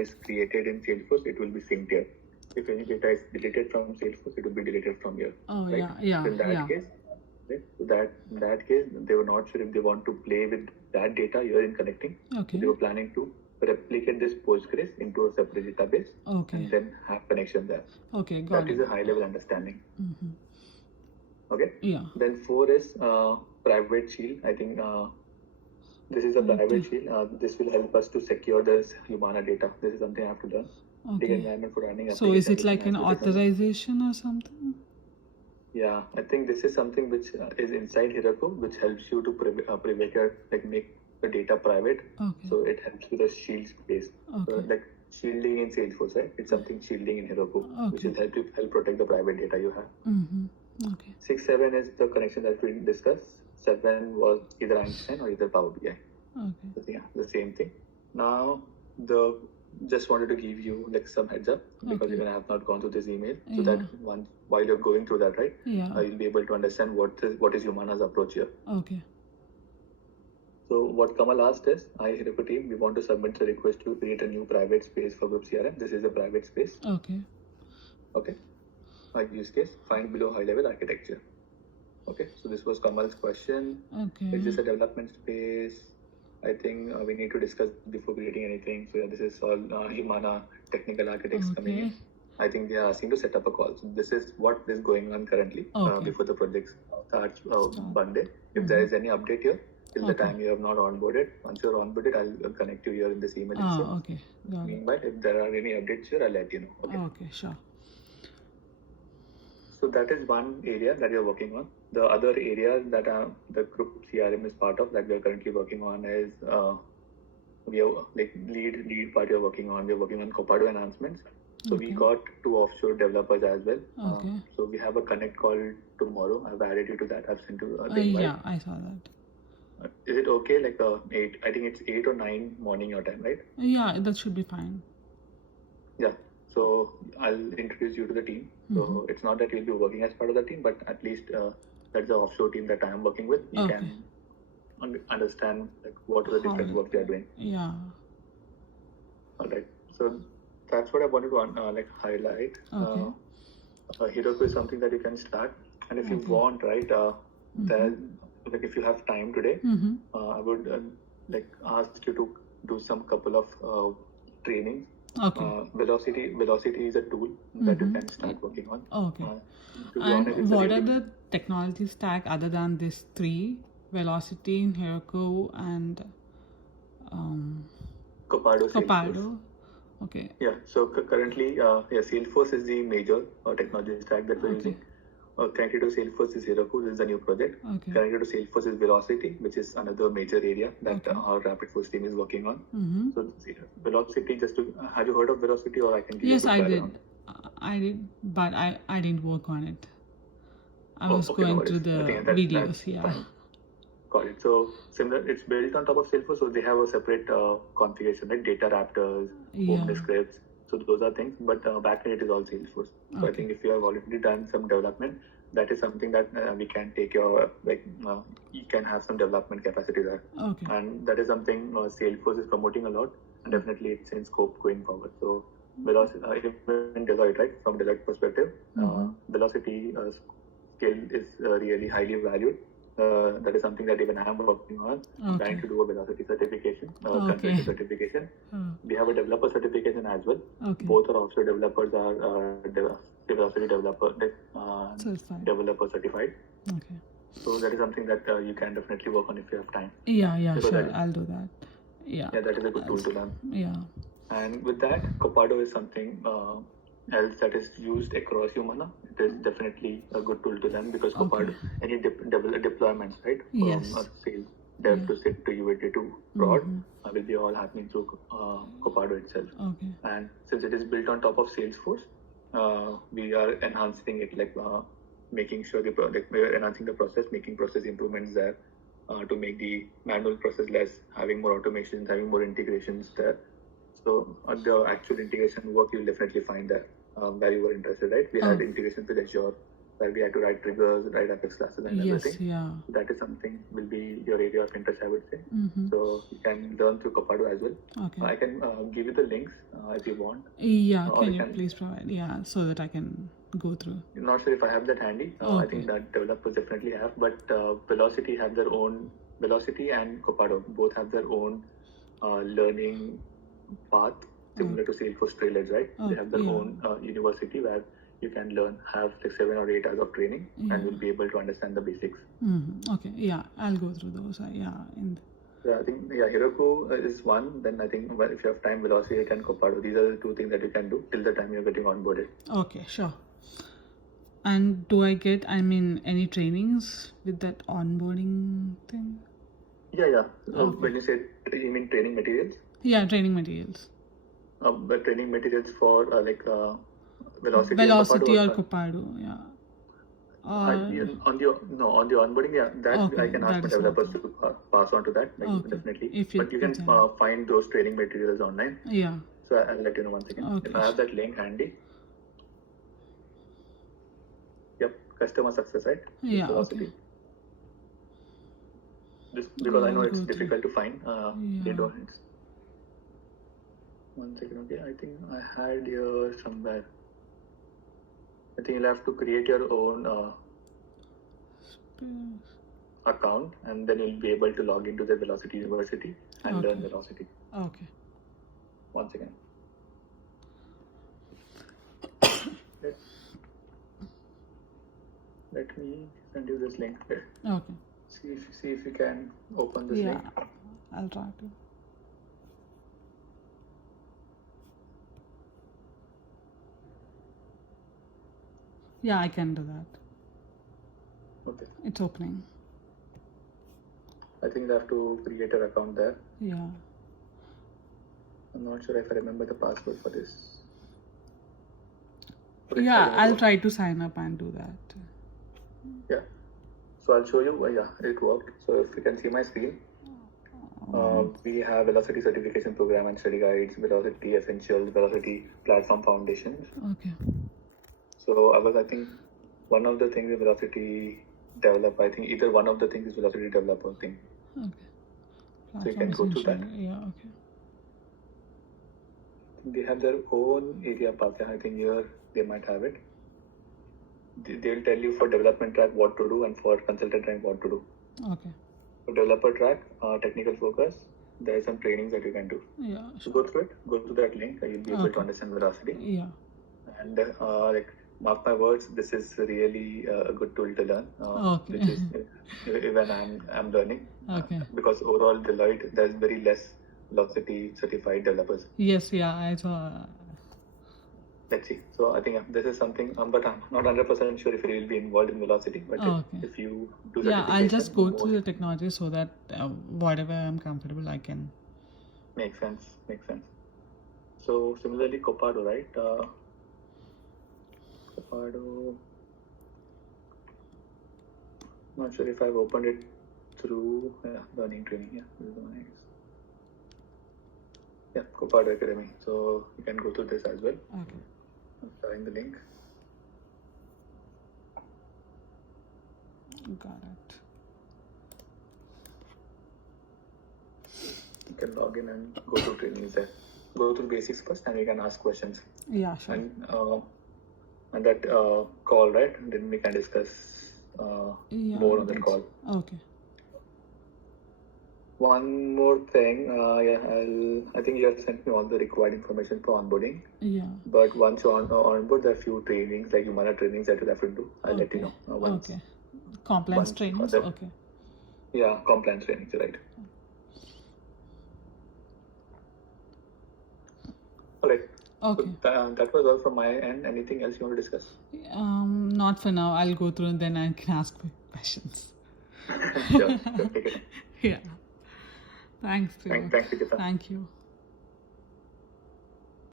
is created in Salesforce, it will be synced here. If any data is deleted from Salesforce, it will be deleted from here. Oh, right? yeah. So in that case, right? So in that case, they were not sure if they want to play with that data here in connecting. Okay. So they were planning to replicate this Postgres into a separate database. Okay. And then have connection there. Okay, got that it. That is a high level understanding. Okay. Yeah. Then 4 is private shield. I think this is a private shield. This will help us to secure this Humana data. This is something I have to learn. Okay. Environment for running So is it like an authorization or something? Yeah, I think this is something which is inside Heroku, which helps you to private your, like, make the data private. Okay. So it helps with the shield space. Okay. So like shielding in Salesforce, right? It's something shielding in Heroku, which will help protect the private data you have. Okay. 6, 7 is the connection that we discussed. 7 was either Einstein or either Power BI. Okay. So yeah, the same thing. Now just wanted to give you like some heads up, because even I have not gone through this email, so that while you're going through that, right, you'll be able to understand what is Humana's approach here. Okay. So what Kamal asked is, hi Heroku team, we want to submit the request to create a new private space for group CRM. This is a private space. Okay. Use case, find below high level architecture. Okay, so this was Kamal's question. Okay. Is this a development space? I think we need to discuss before creating anything. So yeah, this is all Humana technical architects coming in. I think they are asking to set up a call. So this is what is going on currently before the project starts Monday. If there is any update here, till the time you have not onboarded, once you're onboarded, I'll connect you here in this email. Okay. Got it. Meanwhile, if there are any updates here, I'll let you know. Okay, sure. So that is one area that you're working on. The other area that the group CRM is part of, that we are currently working on, is we have like lead part you're working on. We're working on Copado enhancements. So we got 2 offshore developers as well. So we have a connect call tomorrow. I've added you to that. I've sent you the invite. Yeah, I saw that. Is it okay? Like 8? I think it's 8 or 9 morning your time, right? Yeah, that should be fine. Yeah. So I'll introduce you to the team. So it's not that you'll be working as part of the team, but at least that's the offshore team that I am working with. You can understand like what are the different work they are doing. Yeah. All right. So that's what I wanted to highlight. Heroku is something that you can start, and if you want, right, then like if you have time today, I would ask you to do some couple of trainings. Velocity is a tool that you can start working on. Okay. And what are the technology stack other than these 3? Velocity, Heroku, and Copado. Okay. Yeah. So currently, Salesforce is the major technology stack that we're using. Connected to Salesforce is Heroku. This is a new project. Connected to Salesforce is Velocity, which is another major area that our RapidForce team is working on. So Velocity, have you heard of Velocity, or I can give you a background? I did, but I didn't work on it. I was going through the videos. Fine. Got it. So similar, it's built on top of Salesforce, so they have a separate configuration, like data raptors, home scripts. So those are things, but backend it is all Salesforce. So I think if you have already done some development, that is something that we can take your you can have some development capacity there. And that is something Salesforce is promoting a lot, and definitely it's in scope going forward. So Velocity, in Deloitte, right, from Deloitte perspective, Velocity skill is really highly valued. That is something that even I am working on. I'm trying to do a Velocity certification, consultant certification. We have a developer certification as well. Both our offshore developers are Velocity developer certified. So that is something that you can definitely work on if you have time. Yeah, sure. I'll do that. Yeah, that is a good tool to learn. Yeah. And with that, Copado is something else that is used across Humana. It is definitely a good tool to learn, because Copado, any deployments, right? From sales dev to SIT to UAT to prod will be all happening through Copado itself. And since it is built on top of Salesforce, we are enhancing it, making sure we are enhancing the process, making process improvements there to make the manual process less, having more automations, having more integrations there. So the actual integration work you'll definitely find there where you were interested, right? We had integrations with Azure, where we had to write triggers, write Apex classes and Yes, everything. yeah. That is something will be your area of interest, I would say. Mm-hmm. So you can learn through Copado as well. Okay. I can give you the links if you want. Yeah, Or can I you please provide? Yeah, so that I can go through. I'm not sure if I have that handy. I Okay. think that developers definitely have, but Velocity have their own. Velocity and Copado both have their own learning path, similar to Salesforce Trailheads, right? They have their yeah. own university where you can learn, have like 7 or 8 hours of training, and will be able to understand the basics. Mm-hmm. Okay, yeah, I'll go through those. Yeah, Yeah, I think Heroku is one. Then I think if you have time, Velocity and Copado. These are the two things that you can do till the time you're getting onboarded. Okay, sure. And do I get, any trainings with that onboarding thing? Yeah. When you say you mean training materials? Yeah, training materials. The training materials for Velocity Velocity or Copado. Copado, yeah. On the onboarding, yeah, that Okay, I can ask that my is developers okay. to pass on to that, Okay. definitely. If you But you can find those training materials online. Yeah. So I'll let you know once again. Okay. If I have that link handy. Yep, customer success, right? Yeah, Velocity. okay. Because I know I'll it's go through. difficult to find. They Yeah. don't. One second, okay. I think I had here somewhere. I think you'll have to create your own account, and then you'll be able to log into the Velocity University and learn Velocity. Okay. Once again. Let me send you this link there. Okay. See if you can open this Yeah, link. I'll try to. Yeah, I can do that. Okay. It's opening. I think you have to create an account there. Yeah. I'm not sure if I remember the password for this. Yeah, I'll try to sign up and do that. Yeah. So I'll show you. Yeah, it worked. So if you can see my screen, we have Velocity Certification Program and Study Guides, Velocity Essentials, Velocity Platform Foundations. Okay. So I think one of the things is Velocity Developer. I think either one of the things is Velocity Developer thing. Okay. So you can go through that. Yeah, okay. They have their own area path. I think here they might have it. They'll tell you for development track what to do and for consultant track what to do. Okay. For developer track, technical focus, there are some trainings that you can do. Yeah. So go through it. Go to that link. You'll be able to understand Velocity. Yeah. And mark my words, this is really a good tool to learn. Okay. Which is even I'm learning. Okay. Because overall Deloitte, there's very less Velocity certified developers. Yes, yeah, I saw. Let's see. So I think this is something, but I'm not 100% sure if you will be involved in Velocity. But if you do Yeah, I'll just go more, through the technology so that whatever I'm comfortable, I can. Makes sense. So similarly, Copado, right? Copado. Not sure if I've opened it through learning training. Yeah, this is the one I guess. Yeah, Copado Academy. So you can go through this as well. Okay. I'm sharing the link. Got it. You can log in and go through trainings there. Go through basics first, and you can ask questions. Yeah, sure. And that call, right? Then we can discuss more on that call. Okay. One more thing, I think you have sent me all the required information for onboarding. Yeah. But once you're on board, there are a few trainings, like Humana trainings that you'll have to do. I'll let you know. Okay. Compliance trainings? Okay. Yeah, compliance trainings, right. Alright. Okay. So that was all from my end. Anything else you want to discuss? Not for now. I'll go through and then I can ask questions. Sure, take it. Yeah. Thanks. Thanks, Nikita. Thank you.